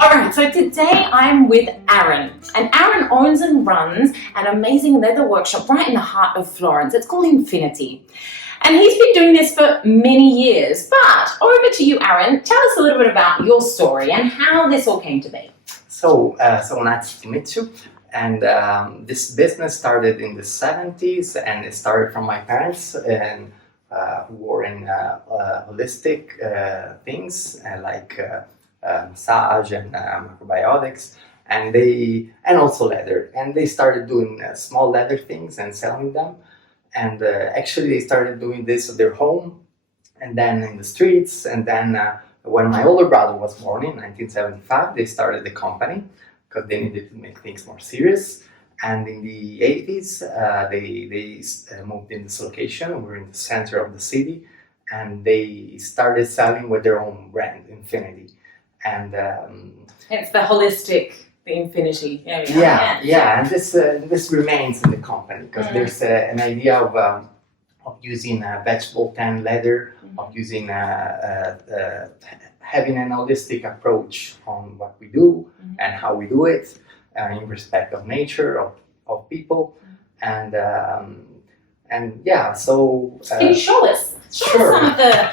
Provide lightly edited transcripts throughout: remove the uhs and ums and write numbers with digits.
Alright, so today I'm with Aaron. And Aaron owns and runs an amazing leather workshop right in the heart of Florence. It's called Infinity. And he's been doing this for many years. But over to you, Aaron. Tell us a little bit about your story and how this all came to be. So nice to meet you. And this business started in the 70s, and it started from my parents, and who were in holistic things like massage and microbiotics, and also leather. And they started doing small leather things and selling them. And actually, they started doing this at their home, and then in the streets. And then when my older brother was born in 1975, they started the company because they needed to make things more serious. And in the 80s, they moved in this location. We're in the center of the city, and they started selling with their own brand, Infinity. And it's the holistic, the Infinity. Yeah. And this remains in the company because there's an idea of using vegetable tan leather, of using having an holistic approach on what we do and how we do it, in respect of nature, of people, and yeah. So can you show us? Show us some of the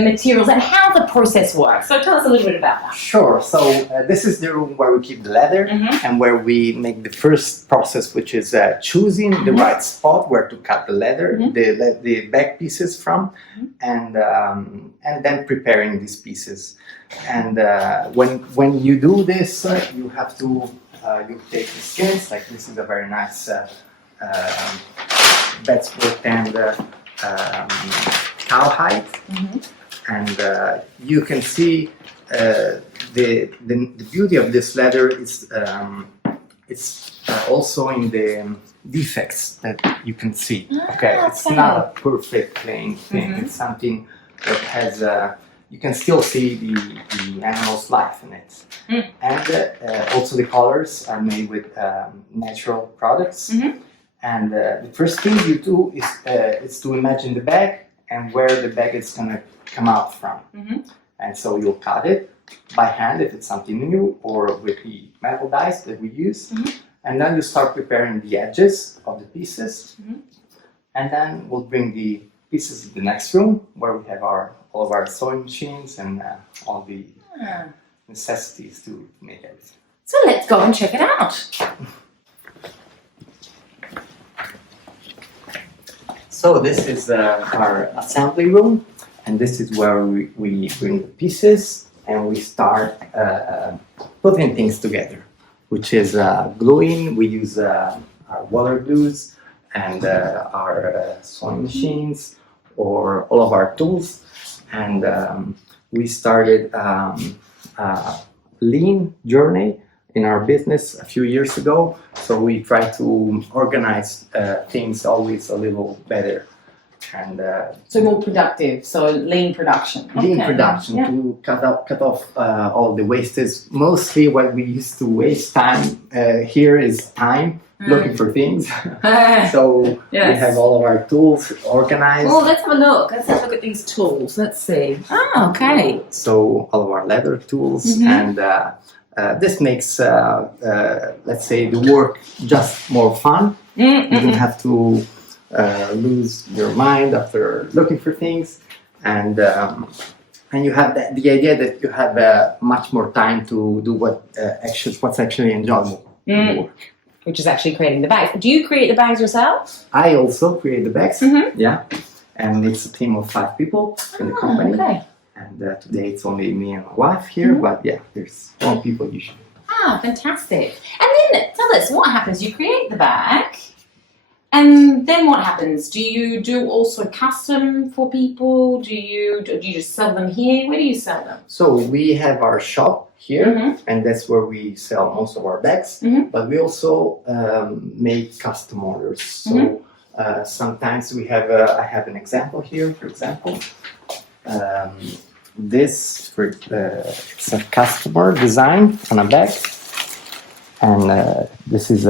materials and how the process works. So tell us a little bit about that. Sure. So this is the room where we keep the leather and where we make the first process, which is choosing the right spot where to cut the leather, the back pieces from, and then preparing these pieces. And when you do this, you have to you take the skins. Like this is a very nice vegetable tanned cowhide, and you can see the beauty of this leather is it's also in the defects that you can see. It's not a perfect plain thing. It's something that has you can still see the animal's life in it. And also the colors are made with natural products. And the first thing you do is to imagine the bag and where the bag is going to come out from. And so you'll cut it by hand if it's something new, or with the metal dies that we use. And then you start preparing the edges of the pieces. And then we'll bring the pieces to the next room where we have all of our sewing machines and all the necessities to make everything. So let's go and check it out. So this is our assembly room, and this is where we bring the pieces and we start putting things together, which is gluing. We use our water glues and our sewing machines or all of our tools. And we started a lean journey in our business a few years ago, so we try to organize things always a little better, and so more productive. So lean production. To cut off all the wastes. Mostly, what we used to waste time here is time looking for things. So we have all of our tools organized. Well, let's have a look. Let's have a look at these tools. Let's see. Oh, okay. So all of our leather tools and. This makes, let's say, the work just more fun. You don't have to lose your mind after looking for things, and you have the idea that you have much more time to do what's actually enjoyable in the work. Which is actually creating the bags. Do you create the bags yourself? I also create the bags. Yeah, and it's a team of 5 people in the company. Okay. And today it's only me and my wife here, but yeah, there's more people usually. Ah, fantastic. And then tell us, what happens? You create the bag, and then what happens? Do you do also custom for people? Do you just sell them here? Where do you sell them? So we have our shop here, and that's where we sell most of our bags, but we also make custom orders. So sometimes we have, I have an example here, for example. This it's a customer design on a bag, and this is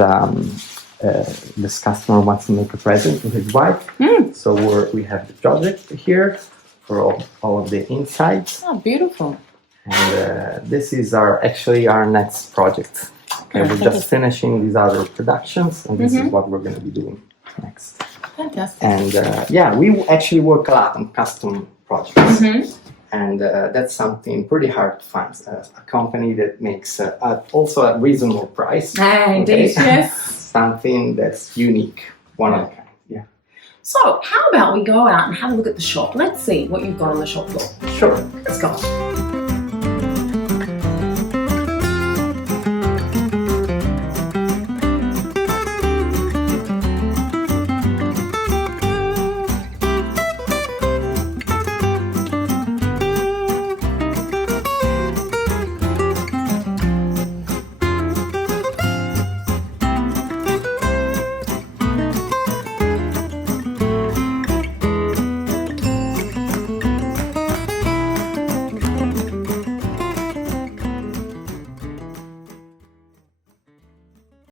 this customer wants to make a present to his wife. So we have the project here for all of the insides. Oh, beautiful! And this is actually our next project. Okay, we're just finishing these other productions, and this is what we're going to be doing next. Fantastic. And yeah, we actually work a lot on custom projects. And that's something pretty hard to find. A company that makes also a reasonable price. Indeed, yes. Something that's unique, one of a kind. Yeah. So, how about we go out and have a look at the shop? Let's see what you've got on the shop floor. Sure. Let's go.